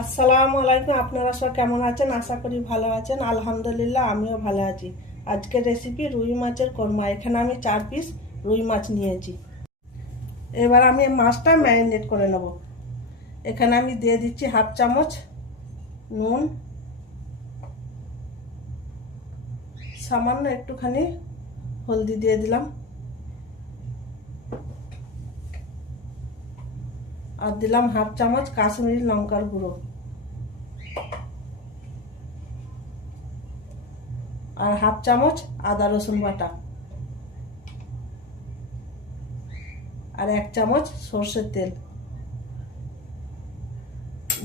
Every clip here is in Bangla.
আসসালামু আলাইকুম। আপনারা সব কেমন আছেন? আশা করি ভালো আছেন। আলহামদুলিল্লাহ আমিও ভালো আছি। আজকের রেসিপি রুই মাছের কোরমা। এখানে আমি 4 পিস রুই মাছ নিয়েছি। এবার আমি মাছটা ম্যারিনেট করে নেব। এখানে আমি দিয়ে দিচ্ছি হাফ চামচ নুন, সামান্য একটুখানি হলদি দিয়ে দিলাম, আর দিলাম হাফ চামচ কাশ্মীরি লঙ্কার গুঁড়ো, আর হাফ চামচ আদা রসুন বাটা, আর 1 চামচ সর্ষের তেল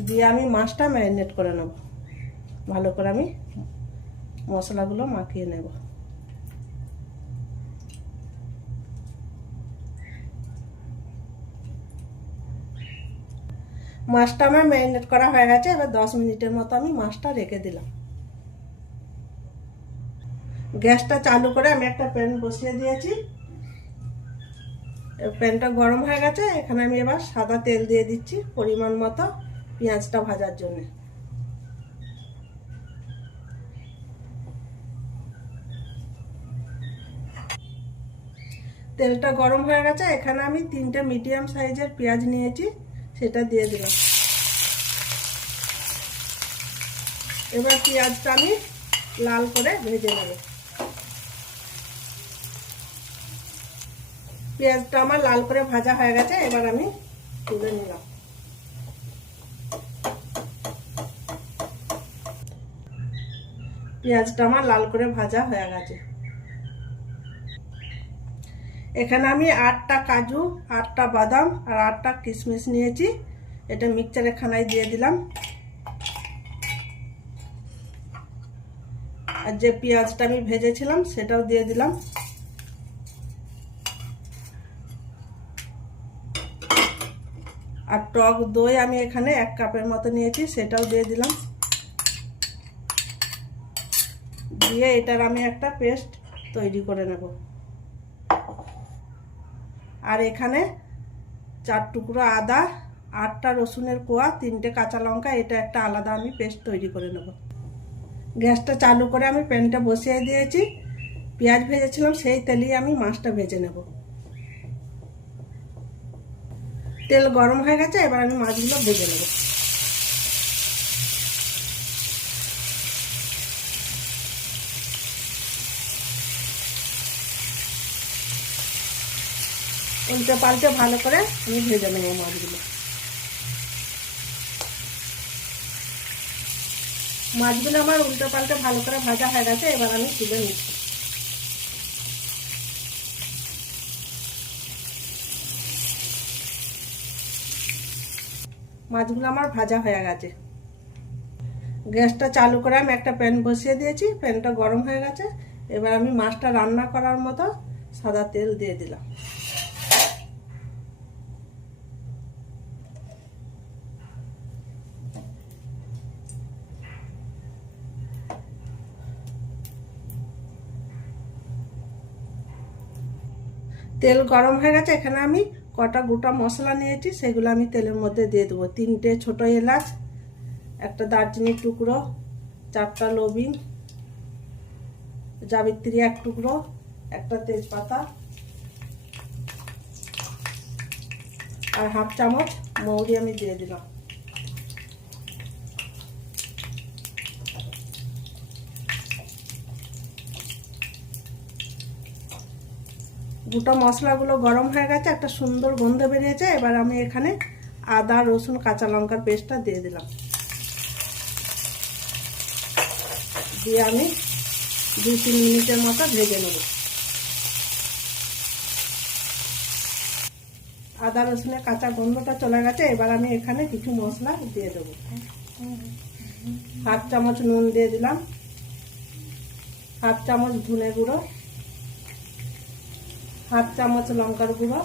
দিয়ে আমি মাছটা ম্যারিনেট করে নেব। ভালো করে আমি মশলাগুলো মাখিয়ে নেব। মাছটা আমার ম্যারিনেট করা হয়ে গেছে। এবার 10 মিনিটের মতো আমি মাছটা রেখে দিলাম। গ্যাসটা চালু করে আমি একটা প্যান বসিয়ে দিয়েছি। প্যানটা গরম হয়ে গেছে। এখানে আমি এবার সাদা তেল দিয়ে দিচ্ছি পরিমাণ মতো পেঁয়াজটা ভাজার জন্য। তেলটা গরম হয়ে গেছে। এখানে আমি 3টে মিডিয়াম সাইজের পেঁয়াজ নিয়েছি, সেটা দিয়ে দিলাম। এবার পেঁয়াজটা আমি লাল করে ভেজে নেব। পেঁয়াজটা আমার লাল করে ভাজা হয়ে গেছে। এবার আমি তুলে নিলাম। পেঁয়াজটা আমার লাল করে ভাজা হয়ে গেছে। এখানে আমি 8টা কাজু, 8টা বাদাম আর 8টা কিশমিশ নিয়েছি। এটা মিক্সচারে খানায় দিয়ে দিলাম। আর যে পেঁয়াজটা আমি ভেজেছিলাম সেটাও দিয়ে দিলাম। আর টক দই আমি এখানে 1 কাপের মতো নিয়েছি, সেটাও দিয়ে দিলাম। দিয়ে এটার আমি একটা পেস্ট তৈরি করে নেব। আর এখানে 4 টুকরো আদা, 8টা রসুনের কোয়া, 3টে কাঁচা লঙ্কা, এটা একটা আলাদা আমি পেস্ট তৈরি করে নেব। গ্যাসটা চালু করে আমি প্যানটা বসিয়ে দিয়েছি। পেঁয়াজ ভেজেছিলাম সেই তেলেই আমি মাছটা ভেজে নেব। তেল গরম হয়ে গেছে। এবার আমি মাছগুলো ভেজে নেব। উল্টে পাল্টে ভালো করে আমি ভেজে নেব মাছগুলো। মাছগুলো আমার উল্টে পাল্টে ভালো করে ভাজা হয়ে গেছে। এবার আমি তুলে নিচ্ছি। মাছগুলো আমার ভাজা হয়ে গেছে। গ্যাসটা চালু করে আমি একটা প্যান বসিয়ে দিয়েছি। প্যানটা গরম হয়ে গেছে। এবার আমি মাছটা রান্না করার মতো সাদা তেল দিয়ে দিলাম। তেল গরম হয়ে গেছে। এখানে আমি কটা গোটা মশলা নিয়েছি, সেগুলো আমি তেলের মধ্যে দিয়ে দেবো। 3টে ছোটো এলাচ, একটা দারচিনির টুকরো, 4টা লবিং, জাবিত্রী 1 টুকরো, একটা তেজপাতা, আর হাফ চামচ মৌরি আমি দিয়ে দিলাম। গোটা মশলাগুলো গরম হয়ে গেছে, একটা সুন্দর গন্ধ বেরিয়েছে। এবার আমি এখানে আদা রসুন কাঁচা লঙ্কার পেস্টটা দিয়ে দিলাম। দিয়ে আমি 2-3 মিনিটের মতো ভেজে নেব। আদা রসুনের কাঁচা গন্ধটা চলে গেছে। এবার আমি এখানে কিছু মশলা দিয়ে দেবো। হাফ চামচ নুন দিয়ে দিলাম, হাফ চামচ ধনে গুঁড়ো, হাফ চামচ লঙ্কার গুঁড়ো,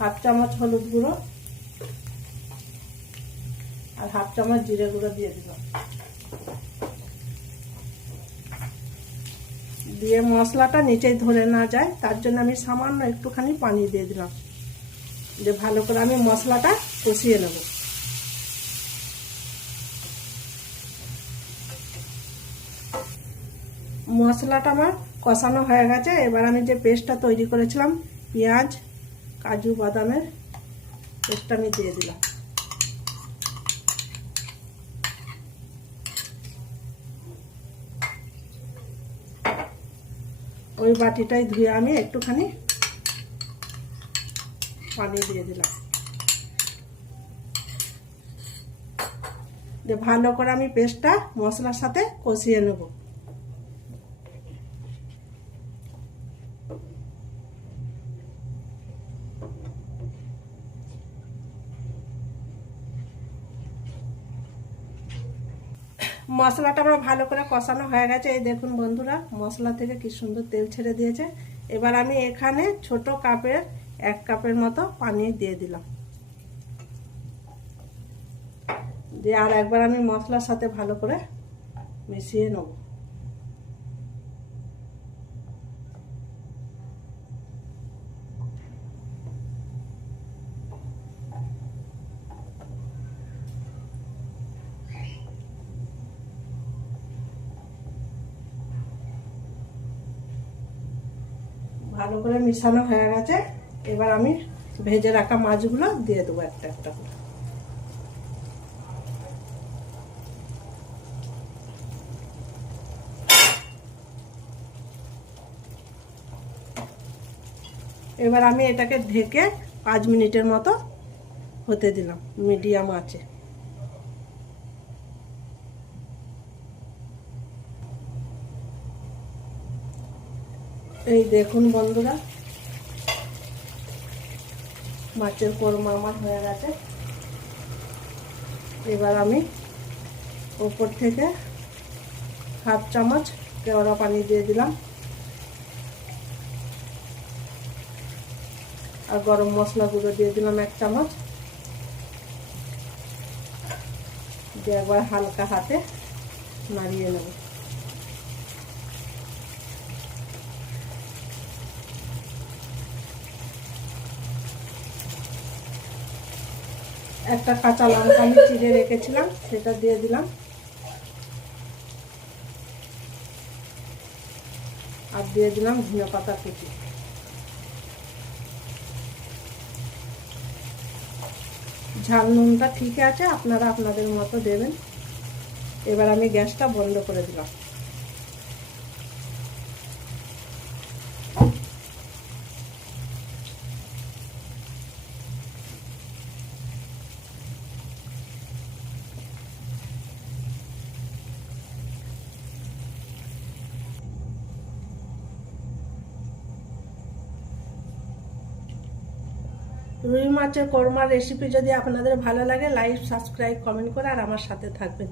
হাফ চামচ হলুদ গুঁড়ো, আর হাফ চামচ জিরে গুঁড়ো দিয়ে দিলাম। দিয়ে মশলাটা নিচে ধরে না যায় তার জন্য আমি সামান্য একটুখানি পানি দিয়ে দিলাম। যে ভালো করে আমি মশলাটা কষিয়ে নেব। মশলাটা আমার কষানো হয়ে গেছে। এবার আমি যে পেস্টটা তৈরি করেছিলাম পেঁয়াজ কাজু বাদামের পেস্টটা আমি দিয়ে দিলাম। ওই বাটিটাই ধুয়ে আমি একটুখানি পানি দিয়ে দিলাম। দিয়ে ভালো করে আমি পেস্টটা মশলার সাথে কষিয়ে নেব। মশলাটা আমার ভালো করে কষানো হয়ে গেছে। এই দেখুন বন্ধুরা, মশলা থেকে কি সুন্দর তেল ছেড়ে দিয়েছে। এবার আমি এখানে ছোট কাপের 1 কাপের মতো পানি দিয়ে দিলাম। দিয়ে আর একবার আমি মশলার সাথে ভালো করে মিশিয়ে নেব। ভালো করে মিশানো হয়ে গেছে। এবার আমি ভেজে রাখা মাছগুলো দিয়ে দেবো একটা একটা করে। এবার আমি এটাকে ঢেকে 5 মিনিটের মতো হতে দিলাম মিডিয়াম আঁচে। এই দেখুন বন্ধুরা, মাছের কোরমা আমার হয়ে গেছে। এবার আমি উপর থেকে 1/2 চামচ কেওড়া পানি দিয়ে দিলাম আর গরম মশলা গুঁড়ো দিয়ে দিলাম 1 চামচ। দিয়ে একবার হালকা হাতে নাড়িয়ে নেব। একটা কাঁচা লঙ্কা আমি চিড়ে রেখেছিলাম, সেটা দিয়ে দিলাম। আর দিয়ে দিলাম ধনেপাতা কুচি। ঝাল নুনটা ঠিক আছে, আপনারা আপনাদের মতো দেবেন। এবার আমি গ্যাসটা বন্ধ করে দিলাম। রুই মাছের কোরমার রেসিপি যদি আপনাদের ভালো লাগে, লাইক সাবস্ক্রাইব কমেন্ট করে আর আমার সাথে থাকবেন।